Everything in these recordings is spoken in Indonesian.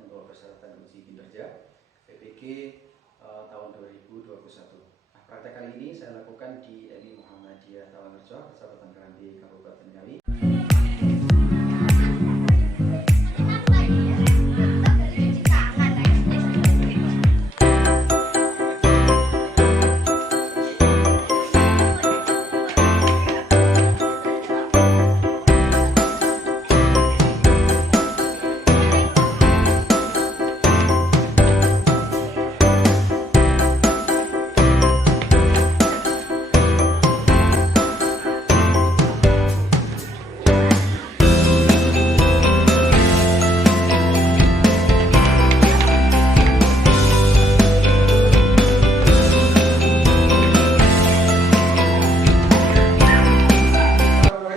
untuk persyaratan uji kinerja PPG tahun 2021. Nah, praktek kali ini saya lakukan di MI Muhammadiyah Tawangerjo, Kecamatan Kerambi, Kabupaten Ngawi.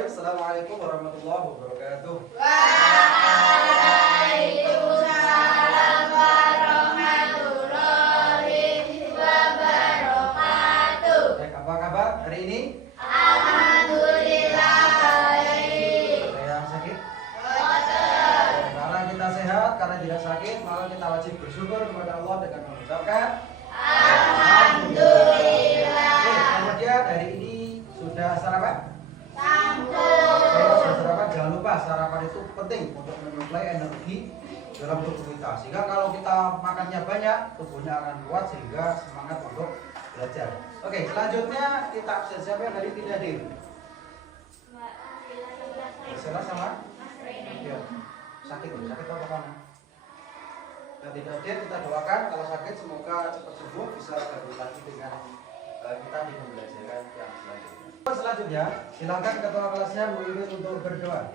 Assalamualaikum warahmatullahi wabarakatuh. Waalaikumsalam warahmatullahi wabarakatuh. Baik, apa kabar hari ini? Alhamdulillah baik. Ada yang sakit? Boten. Karena kita sehat, karena tidak sakit, maka kita wajib bersyukur kepada Allah dengan mengucapkan Alhamdulillah. Oke, kemudian hari ini sudah sarapan? Sampun. Sudah sarapan, jangan lupa sarapan itu penting untuk menyuplai energi dalam tubuh kita. Sehingga kalau kita makannya banyak, tubuhnya akan kuat sehingga semangat untuk belajar. Oke, selanjutnya kita absen. Siapa yang hari tidak hadir? Salah sama? Ya. Sakit apa mana? Yang tidak hadir kita doakan, kalau sakit semoga cepat sembuh, bisa gabung lagi dengan kita di pembelajaran yang selanjutnya. Selanjutnya, silakan ketua kelasnya memimpin untuk berdoa.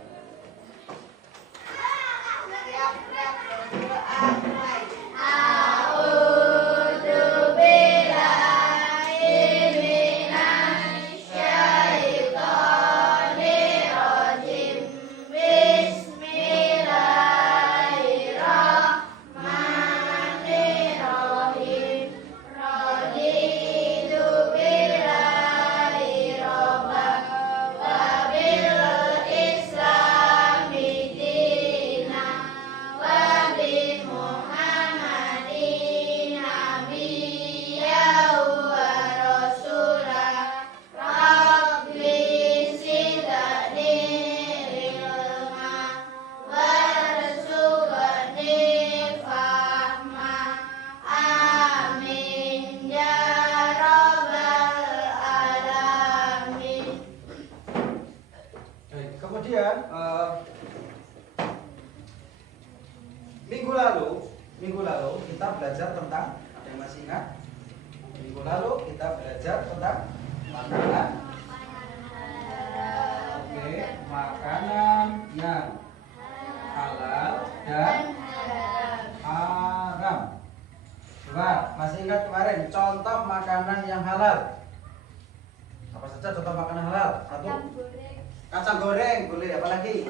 Kemudian minggu lalu kita belajar tentang, ada yang masih ingat? Minggu lalu kita belajar tentang makanan. Oke, makanan yang halal dan haram. Coba, masih ingat kemarin contoh makanan yang halal? Apa saja contoh makanan halal? Satu. Kacang goreng boleh, apa lagi?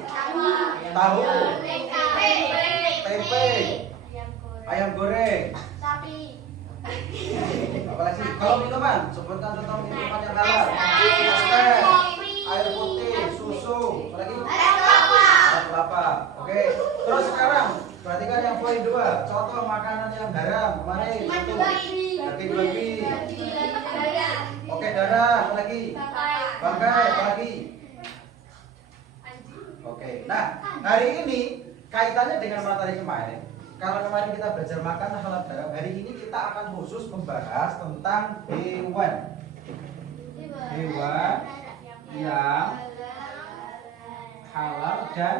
Tahu, tempe, ayam goreng, Sapi. apa lagi? Kalau minuman, sebutkan contoh minuman yang halal. Es teh, air putih, susu, apa lagi? Air kelapa. Oke. Terus sekarang perhatikan yang poin 2, contoh makanan yang haram. Kemarin itu daging babi. Oke, darah, apa lagi? Bangkai, apa lagi? Oke, nah hari ini kaitannya dengan materi kemarin. Kalau kemarin kita belajar makan halal haram, hari ini kita akan khusus membahas tentang hewan yang halal dan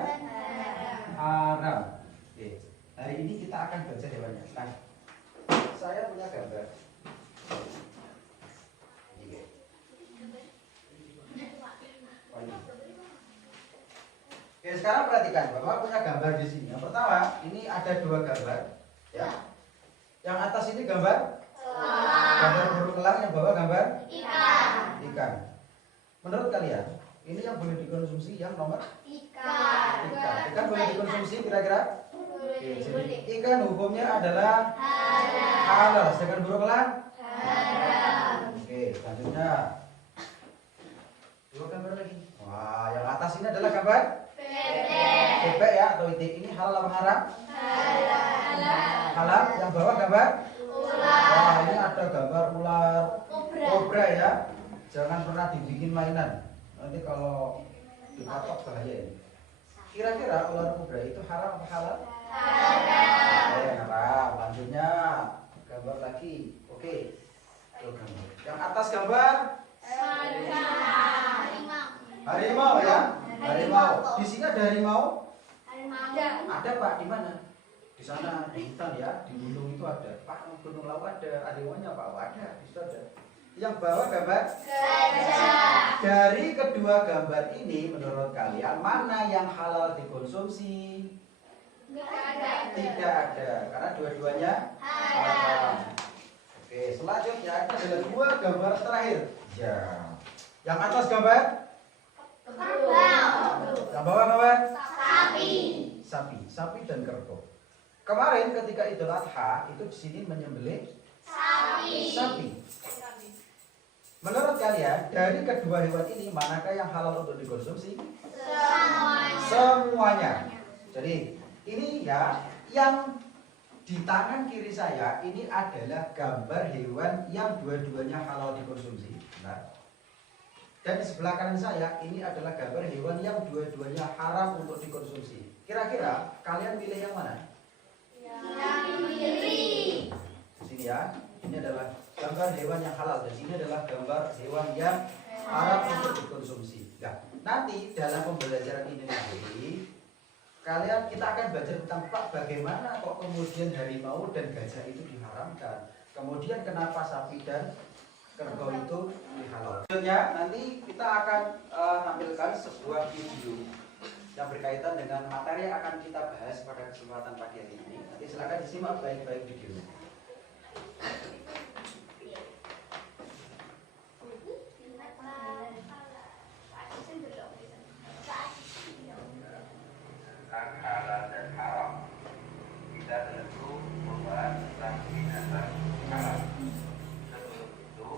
haram. Oke, hari ini kita akan belajar hewannya. Nah, saya punya gambar. Oke, sekarang perhatikan bahwa punya gambar di sini. Yang pertama, ini ada 2 gambar, ya. Yang atas ini gambar burung elang, yang bawah gambar ikan. Menurut kalian, ini yang boleh dikonsumsi yang nomor Ikan. Ikan boleh dikonsumsi kira-kira? Oke, jadi ikan hukumnya adalah halal, sedangkan burung elang haram. Oke, selanjutnya 2 gambar lagi. Wah, yang atas ini adalah gambar bebek ya, atau itik. Ini halal apa haram? Halal. Halal. Yang bawah gambar? Wah, ini ada gambar ular kobra ya. Jangan pernah dibikin mainan. Nanti kalau dipatok bahaya. Kira-kira ular kobra itu haram apa halal? Haram. Lanjutnya gambar lagi. Oke. Tuh, gambar. Yang atas gambar harimau ya. Harimau. Di sini ada harimau? Ada Pak, di mana? Di sana di hutan ya, di gunung itu ada. Pak, Gunung Lawu ada, harimaunya Pak, ada, di situ ada. Yang bawah gambar gajah. Dari kedua gambar ini menurut kalian mana yang halal dikonsumsi? Tidak ada, karena dua-duanya haram. Oke, selanjutnya ada dua gambar terakhir. Ya. Yang atas gambar? Yang bawah gambar? Sapi dan kerbau. Kemarin ketika Idul Adha itu di sini menyembelih sapi. Menurut kalian dari kedua hewan ini manakah yang halal untuk dikonsumsi? Semuanya. Jadi ini ya yang di tangan kiri saya ini adalah gambar hewan yang dua-duanya halal dikonsumsi. Nah. Dan di sebelah kanan saya ini adalah gambar hewan yang dua-duanya haram untuk dikonsumsi. Kira-kira kalian pilih yang mana? Di sini ya, ini adalah gambar hewan yang halal dan ini adalah gambar hewan yang haram untuk dikonsumsi. Nah, nanti dalam pembelajaran ini nanti kita akan belajar tentang Pak bagaimana kok kemudian harimau dan gajah itu diharamkan. Kemudian kenapa sapi dan kerbau itu dihalalkan. Selanjutnya nanti kita akan tampilkan sebuah video yang berkaitan dengan materi yang akan kita bahas pada kesempatan pagi hari ini. Nanti silakan disimak baik-baik videonya. Halal dan haram. Kita tentu membahas tentang binatang halal. Sebelum itu,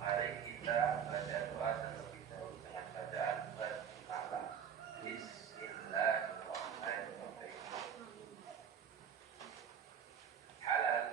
mari kita baca doa terlebih dahulu dengan bacaan basmalah. Bismillahirrahmanirrahim. Halal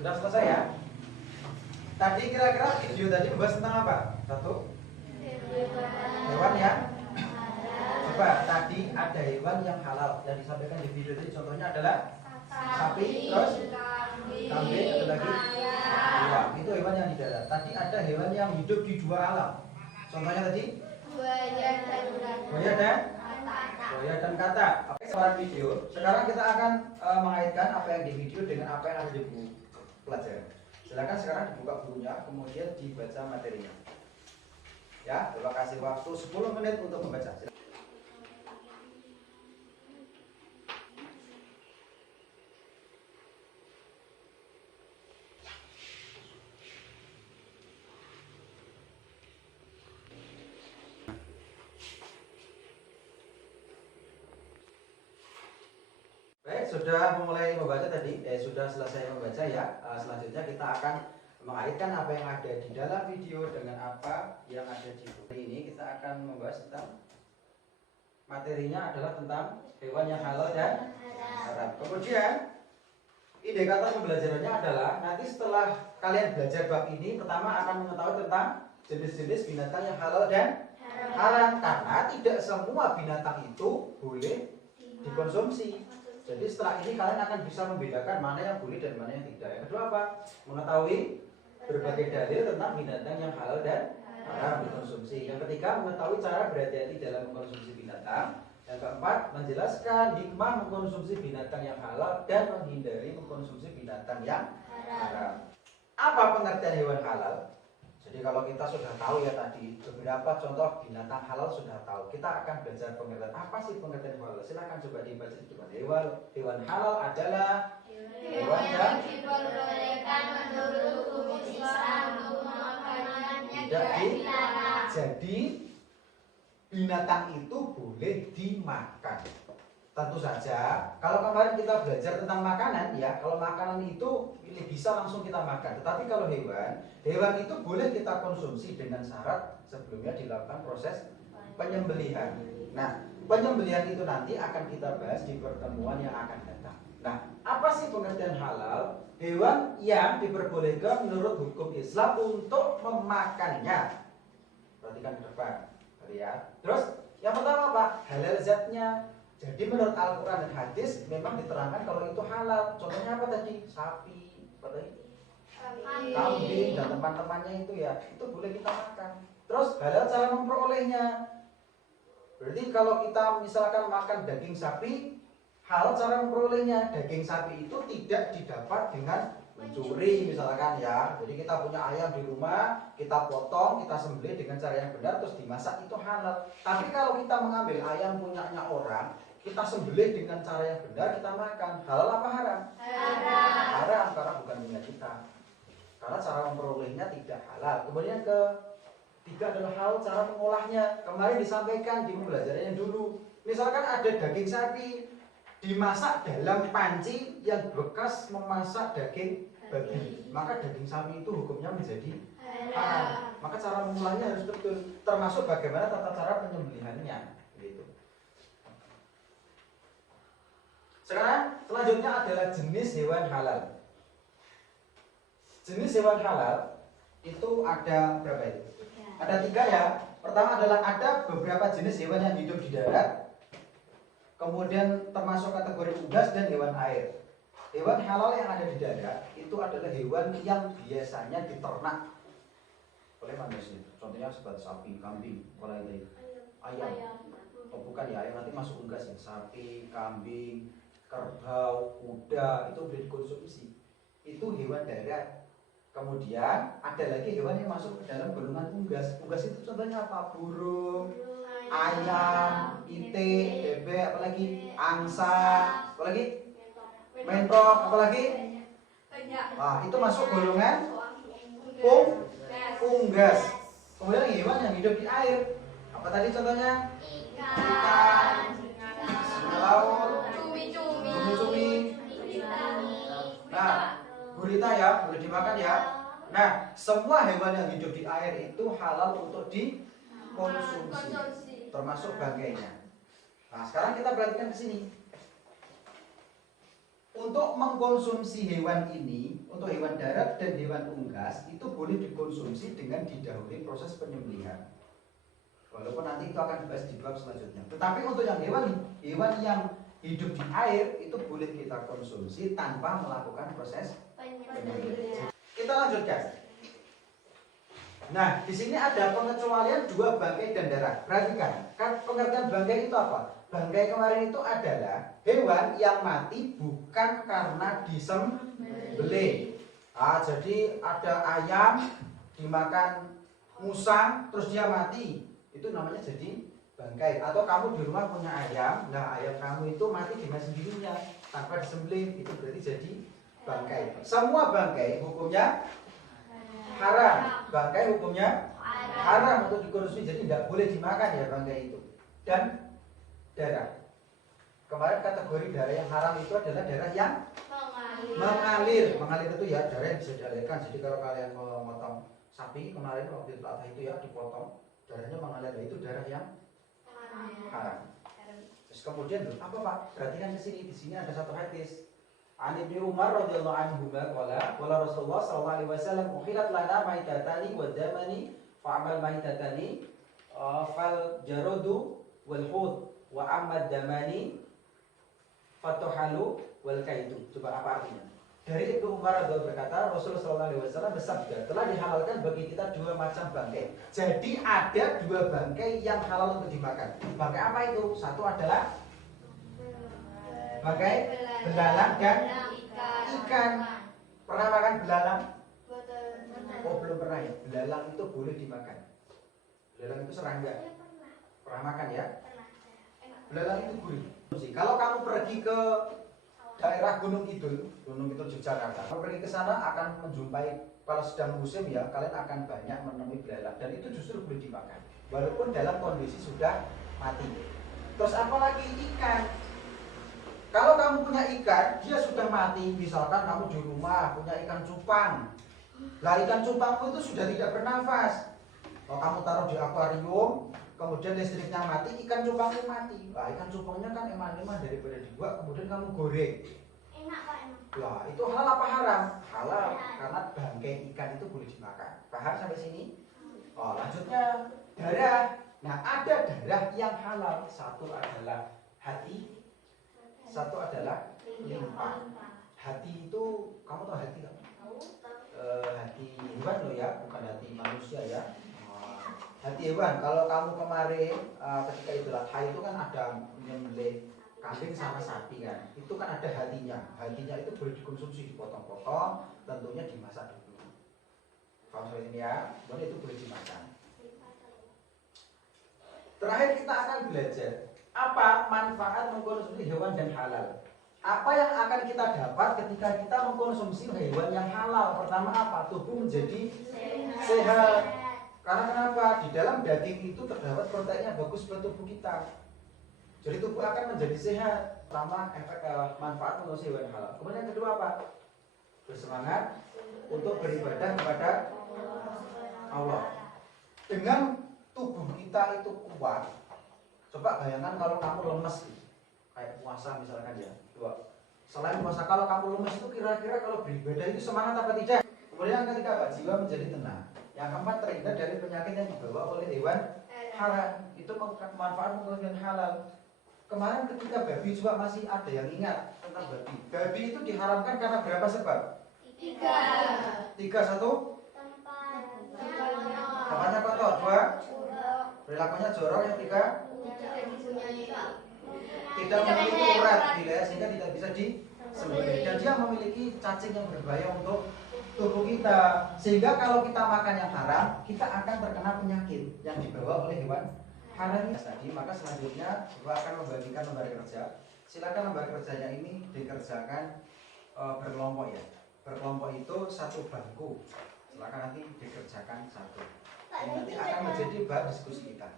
Sudah selesai ya? Tadi kira-kira video tadi membahas tentang apa? Satu, hewan yang coba tadi ada hewan yang halal yang disampaikan di video tadi, contohnya adalah sapi, terus kambing, ada lagi ayam. Itu hewan yang di darat. Tadi ada hewan yang hidup di dua alam. Contohnya tadi buaya dan katak. Oke, sekarang video. Sekarang kita akan mengaitkan apa yang di video dengan apa yang ada di buku pelajaran. Silakan sekarang dibuka bukunya, kemudian dibaca materinya. Ya, coba kasih waktu 10 menit untuk membaca. Silakan. Baik, sudah mulai membaca tadi, sudah selesai membaca ya. Selanjutnya kita akan mengaitkan apa yang ada di dalam video dengan apa yang ada di buku ini. Kita akan membahas tentang materinya adalah tentang hewan yang halal dan haram. Kemudian indikator pembelajarannya adalah nanti setelah kalian belajar bab ini, pertama akan mengetahui tentang jenis-jenis binatang yang halal dan haram, karena tidak semua binatang itu boleh dikonsumsi. Jadi setelah ini kalian akan bisa membedakan mana yang boleh dan mana yang tidak. Yang kedua apa? Mengetahui berbagai dalil tentang binatang yang halal dan haram dikonsumsi. Yang ketiga, mengetahui cara berhati-hati dalam mengkonsumsi binatang. Yang keempat, menjelaskan hikmah mengkonsumsi binatang yang halal dan menghindari mengkonsumsi binatang yang haram. Apa pengertian hewan halal? Jadi kalau kita sudah tahu ya tadi beberapa contoh binatang halal sudah tahu, kita akan belajar pengertian apa sih pengertian halal. Silakan coba dibaca di depan. Hewan halal adalah hewan yang diperbolehkan menurut hukum Islam untuk memakannya tidak jadi binatang itu boleh dimakan. Tentu saja kalau kemarin kita belajar tentang makanan ya, kalau makanan itu bisa langsung kita makan. Tetapi kalau hewan itu boleh kita konsumsi dengan syarat sebelumnya dilakukan proses penyembelihan. Nah, penyembelihan itu nanti akan kita bahas di pertemuan yang akan datang. Nah, apa sih pengertian halal? Hewan yang diperbolehkan menurut hukum Islam untuk memakannya. Perhatikan ke depan, ya. Terus yang pertama apa? Halal zatnya. Jadi menurut Al-Quran dan hadis memang diterangkan kalau itu halal. Contohnya apa tadi? Sapi, apa tadi? Kambing dan teman-temannya itu ya, itu boleh kita makan. Terus halal cara memperolehnya. Berarti kalau kita misalkan makan daging sapi, halal cara memperolehnya. Daging sapi itu tidak didapat dengan mencuri misalkan ya. Jadi kita punya ayam di rumah, kita potong, kita sembelih dengan cara yang benar terus dimasak, itu halal. Tapi kalau kita mengambil ayam punyanya orang, kita sembelih dengan cara yang benar, kita makan, halal apa haram? Haram, karena bukan punya kita. Karena cara memperolehnya tidak halal. Kemudian ketiga adalah halal cara mengolahnya. Kemarin disampaikan di pembelajaran yang dulu. Misalkan ada daging sapi dimasak dalam panci yang bekas memasak daging babi, maka daging sapi itu hukumnya menjadi haram. Maka cara mengolahnya harus betul, termasuk bagaimana tata cara penyembelihannya. Gitu. Sekarang selanjutnya adalah jenis hewan halal. Jenis hewan halal itu ada berapa itu? Ada 3 ya. Pertama adalah ada beberapa jenis hewan yang hidup di darat, kemudian termasuk kategori unggas dan hewan air. Hewan halal yang ada di darat itu adalah hewan yang biasanya diternak oleh manusia. Contohnya seperti sapi, kambing, ayam. Oh bukan ya, ayam nanti masuk unggas ya. Sapi, kambing, kerbau, kuda itu boleh dikonsumsi. Itu hewan darat. Kemudian ada lagi hewan yang masuk ke dalam golongan unggas. Unggas itu contohnya apa? Burung, ayam, itik, bebek, apalagi angsa, apalagi mentok, apalagi nah, itu masuk golongan unggas. Kemudian hewan yang hidup di air, apa tadi contohnya? Ikan, singa laut, cumi-cumi. Nah, gurita ya, boleh dimakan ya. Nah, semua hewan yang hidup di air itu halal untuk dikonsumsi, termasuk bangkainya. Nah, sekarang kita perhatikan ke sini. untuk mengkonsumsi hewan ini, untuk hewan darat dan hewan unggas itu boleh dikonsumsi dengan didahului proses penyembelihan. Walaupun nanti itu akan dibahas di bab selanjutnya. Tetapi untuk yang hewan yang hidup di air itu boleh kita konsumsi tanpa melakukan proses penyembelihan. Kita lanjutkan. Nah, di sini ada pengecualian dua bangkai dan darah. Perhatikan, kan pengertian bangkai itu apa? Bangkai kemarin itu adalah hewan yang mati bukan karena disembelih. Jadi ada ayam dimakan musang terus dia mati, itu namanya jadi bangkai. Atau kamu di rumah punya ayam, nah ayam kamu itu mati dengan sendirinya tanpa disembelih, itu berarti jadi bangkai. Semua bangkai hukumnya haram. Bangkai hukumnya haram untuk dikonsumsi, jadi tidak boleh dimakan ya bangkai itu. Dan darah. Kemarin kategori darah yang haram itu adalah darah yang mengalir. Mengalir itu ya darah yang bisa dialirkan. Jadi kalau kalian memotong sapi kemarin waktu itu ya dipotong, darahnya mengalir, itu darah yang haram. Terus kemudian apa Pak? Perhatikan ke sini. Di sini ada satu hadis. An Ibnu Umar radhiyallahu anhu qala Rasulullah sallallahu alaihi wasallam ukhilat lana maitatani wa damani fa'amal maitatani fal jaradu wal hud wa amma damani fatuhalu wal kaitu. Coba apa artinya? Dari Ibnu Umar radhiyallahu berkata, Rasulullah sallallahu alaihi wasallam bersabda, telah dihalalkan bagi kita dua macam bangkai. Jadi ada dua bangkai yang halal untuk dimakan. Bangkai apa itu? Satu adalah bangkai belalang dan ikan. Pernah makan belalang? Oh belum pernah ya. Belalang itu boleh dimakan. Belalang itu serangga. Pernah makan ya? Belalang itu gurih. Kalau kamu pergi ke daerah Gunung Kidul Yogyakarta, kamu pergi ke sana akan menjumpai, kalau sedang musim ya, kalian akan banyak menemui belalang dan itu justru boleh dimakan, walaupun dalam kondisi sudah mati. Terus apalagi ikan. Kalau kamu punya ikan, dia sudah mati, misalkan kamu di rumah punya ikan cupang. Lah ikan cupangmu itu sudah tidak bernafas. Kalau kamu taruh di akuarium, kemudian listriknya mati, ikan cupangnya mati. Lah ikan cupangnya kan eman-eman daripada dibuat, kemudian kamu goreng. Enak Pak, enak. Lah itu halal apa haram? Halal, karena bangkai ikan itu boleh dimakan. Paham sampai sini? Oh, lanjutnya darah. Nah ada darah yang halal. Satu adalah hati, satu adalah limpa. Hati itu, kamu tahu hati kan? Hati hewan loh ya, bukan hati manusia ya. Hati hewan, kalau kamu kemarin ketika Idul Adha itu kan ada menyembelih kambing sama sapi kan, itu kan ada hatinya. Hatinya itu boleh dikonsumsi, dipotong-potong, tentunya dimasak dulu. Paham soal ini ya? Boleh, itu boleh dimakan. Terakhir kita akan belajar apa manfaat mengkonsumsi hewan dan halal. Apa yang akan kita dapat ketika kita mengkonsumsi hewan yang halal? Pertama apa? Tubuh menjadi sehat. Karena kenapa? Di dalam daging itu terdapat protein yang bagus buat tubuh kita. Jadi tubuh akan menjadi sehat. Pertama efek manfaat mengkonsumsi hewan halal. Kemudian yang kedua apa? Bersemangat untuk beribadah kepada Allah. Dengan tubuh kita itu kuat. Coba bayangkan kalau kamu lemes, kayak puasa misalkan ya. Selain puasa, kalau kamu lemes itu kira-kira kalau beribadah itu semangat apa tidak? Kemudian yang ketiga, jiwa menjadi tenang. Yang keempat, terhindar dari penyakit yang dibawa oleh hewan haram. Itu manfaat mengkonsumsi halal. Kemarin ketika babi juga masih ada yang ingat tentang babi. Babi itu diharamkan karena berapa sebab? Tiga. Satu, tempatnya kotor. Dua, perilakunya jorok. Yang tiga, tidak memiliki urat di leher sehingga tidak bisa disembelih, dan dia memiliki cacing yang berbahaya untuk tubuh kita, sehingga kalau kita makan yang haram kita akan terkena penyakit yang dibawa oleh hewan haram tadi. Maka selanjutnya Bapak akan membagikan lembar kerja. Silakan lembar kerjanya ini dikerjakan berkelompok ya. Berkelompok itu satu bangku. Silakan nanti dikerjakan satu. Ini nanti akan menjadi bahan diskusi kita.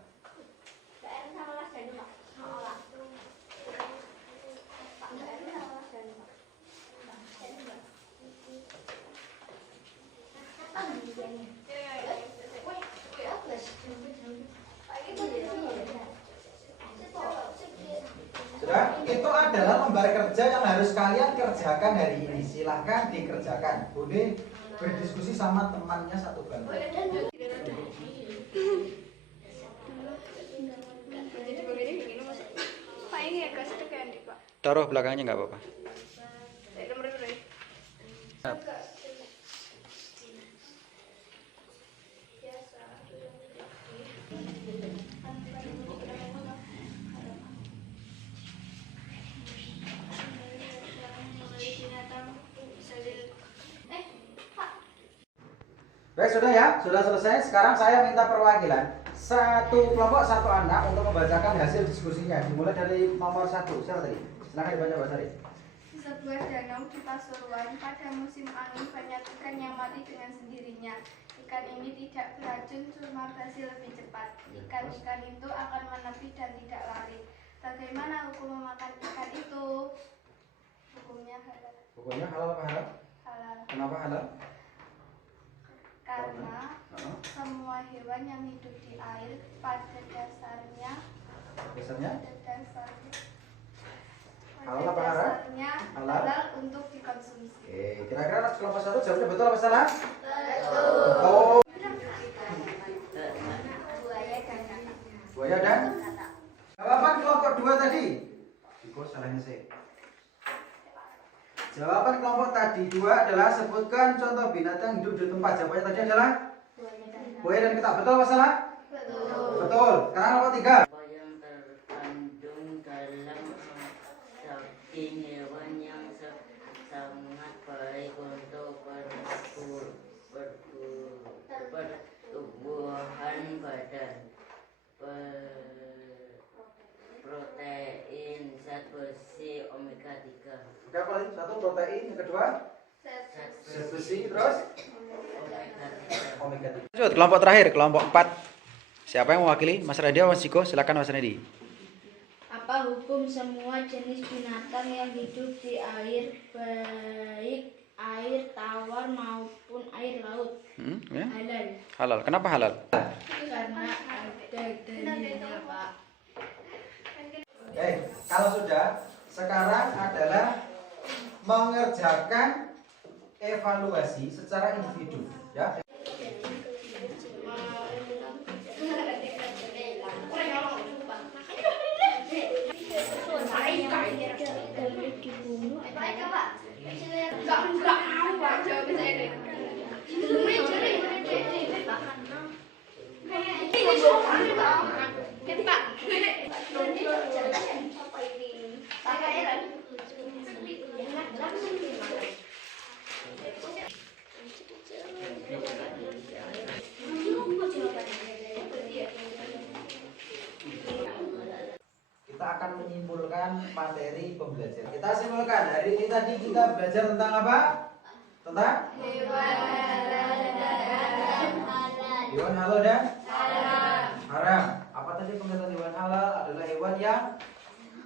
Sudah Sudah, itu adalah lembar kerja yang harus kalian kerjakan hari ini. Silahkan dikerjakan. Bude berdiskusi sama temannya satu bangku. Taruh belakangnya nggak apa-apa. Baik, sudah ya, sudah selesai. Sekarang saya minta perwakilan satu kelompok satu anak untuk membacakan hasil diskusinya. Dimulai dari nomor 1. Siapa tadi? Silakan dibaca, Mbak Sari. Sebuah danau di Pasuruan pada musim angin banyak ikan yang mati dengan sendirinya. Ikan ini tidak beracun, cuma basi lebih cepat. Ikan-ikan itu akan menepi dan tidak lari. Bagaimana hukum memakan ikan itu? Hukumnya halal. Pokoknya halal apa haram? Halal. Kenapa halal? Karena semua hewan yang hidup di air pada dasarnya halal apa haram? Halal. halal untuk dikonsumsi. Oke, kira-kira kelompok 1 jawabnya betul apa salah? Betul. Betul. Buaya dan kakak. Buaya dan jawaban kelompok 2 tadi. Iko salahnya saya. Jawaban kelompok tadi 2 adalah sebutkan contoh binatang hidup di tempat. Jawabannya tadi adalah buaya dan ketak. Betul apa salah? Betul. Betul. Sekarang kelompok 3. Apa yang terkandung dalam daging hewan yang sangat baik untuk pertumbuhan badan, protein, zat besi, omega 3. Oke, apa lagi? 1 protein, yang kedua zat besi, terus omega 3. Lanjut, kelompok terakhir, kelompok 4. Siapa yang mewakili? Mas Randy, Mas Ciko, silakan Mas Randy. Apa hukum semua jenis binatang yang hidup di air, baik air tawar maupun air laut? Ya? Halal. Halal. Kenapa halal? Karena ada dalilnya, Pak. Kalau sudah, sekarang adalah mengerjakan evaluasi secara individu, ya. Kita akan menyimpulkan materi pembelajaran. Kita simpulkan, hari ini tadi kita belajar tentang apa? Tentang Hewan halal dan haram. hewan halal dan haram. Apa tadi pengertian hewan halal? Adalah hewan yang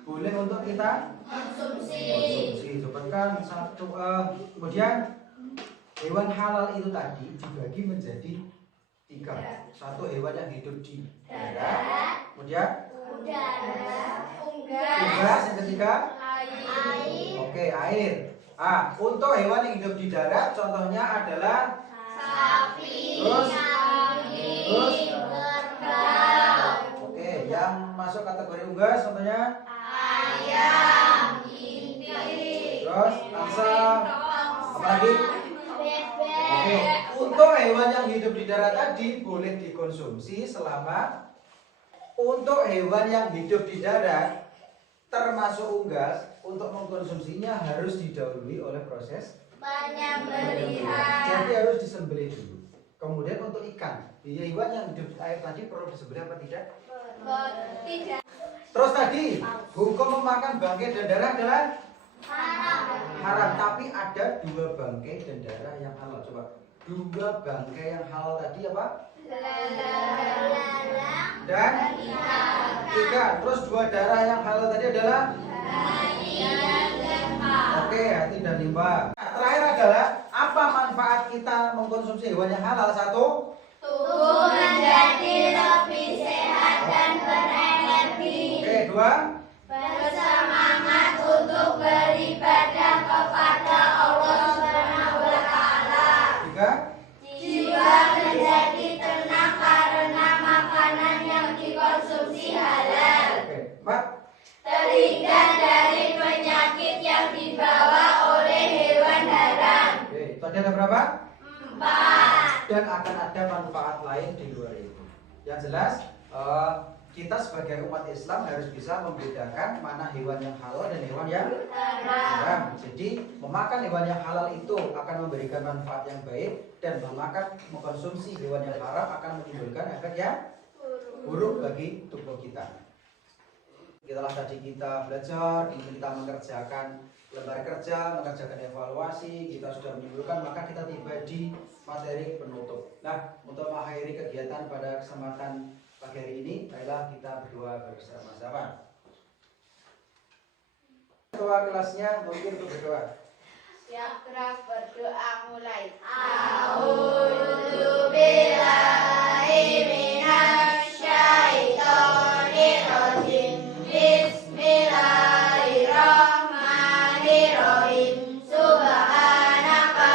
boleh untuk kita konsumsi. Sebutkan satu. Kemudian hewan halal itu tadi dibagi menjadi 3. Satu hewan yang hidup di darat. Kemudian unggas, yang ketiga Air. oke, air. Untuk hewan yang hidup di darat contohnya adalah Sapi. terus Kambing. Kerbau. oke, yang masuk kategori unggas contohnya Ayam. Itik. terus angsa, apalagi Bebek. oke. Untuk hewan yang hidup di darat tadi boleh dikonsumsi selama untuk hewan yang hidup di darat termasuk unggas, untuk mengkonsumsinya harus didahului oleh proses Penyembelihan. jadi harus disembelih dulu. Kemudian untuk ikan, hewan yang hidup di air tadi perlu disembelih apa tidak? Tidak. Terus tadi hukum memakan bangkai dan darah adalah haram, tapi ada 2 bangkai dan darah yang halal. Coba 2 bangkai yang halal tadi apa? Dan 3. Terus 2 darah yang halal tadi adalah oke, hati dan limba. Terakhir adalah apa manfaat kita mengkonsumsi hewan yang halal? 1. Tubuh menjadi lebih sehat dan berenergi. Oke, 2. Bersama Mat? Terhindar dari penyakit yang dibawa oleh hewan darat. Oke, tadi ada berapa? 4. Dan akan ada manfaat lain di luar itu. Yang jelas, kita sebagai umat Islam harus bisa membedakan mana hewan yang halal dan hewan yang haram. Jadi memakan hewan yang halal itu akan memberikan manfaat yang baik, dan mengkonsumsi hewan yang haram akan menimbulkan efek yang buruk bagi tubuh kita. Setelah tadi kita belajar, kita mengerjakan lembar kerja, mengerjakan evaluasi, kita sudah menyimpulkan, maka kita tiba di materi penutup. Nah, untuk mengakhiri kegiatan pada kesempatan pagi hari ini, baiklah kita berdoa bersama-sama. Ketua kelasnya mungkin untuk berdoa. Syakra berdoa mulai. Bismillahirrahmanirrahim. Subhanaka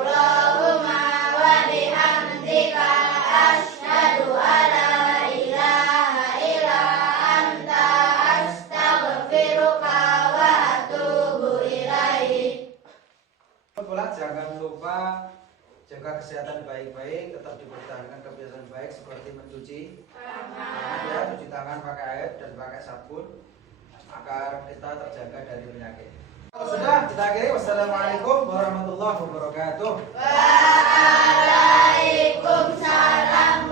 Allahumma wa bihamdika asyhadu alla ilaha illa anta astaghfiruka wa atubu ilaik. Pula jangan lupa jaga kesehatan baik-baik, tetap dipertahankan kebiasaan baik seperti mencuci tangan, ya, cuci tangan pakai air dan pakai sabun agar kita terjaga dari penyakit. Kalau sudah, kita akhiri. Wassalamualaikum warahmatullahi wabarakatuh. Waalaikumsalam.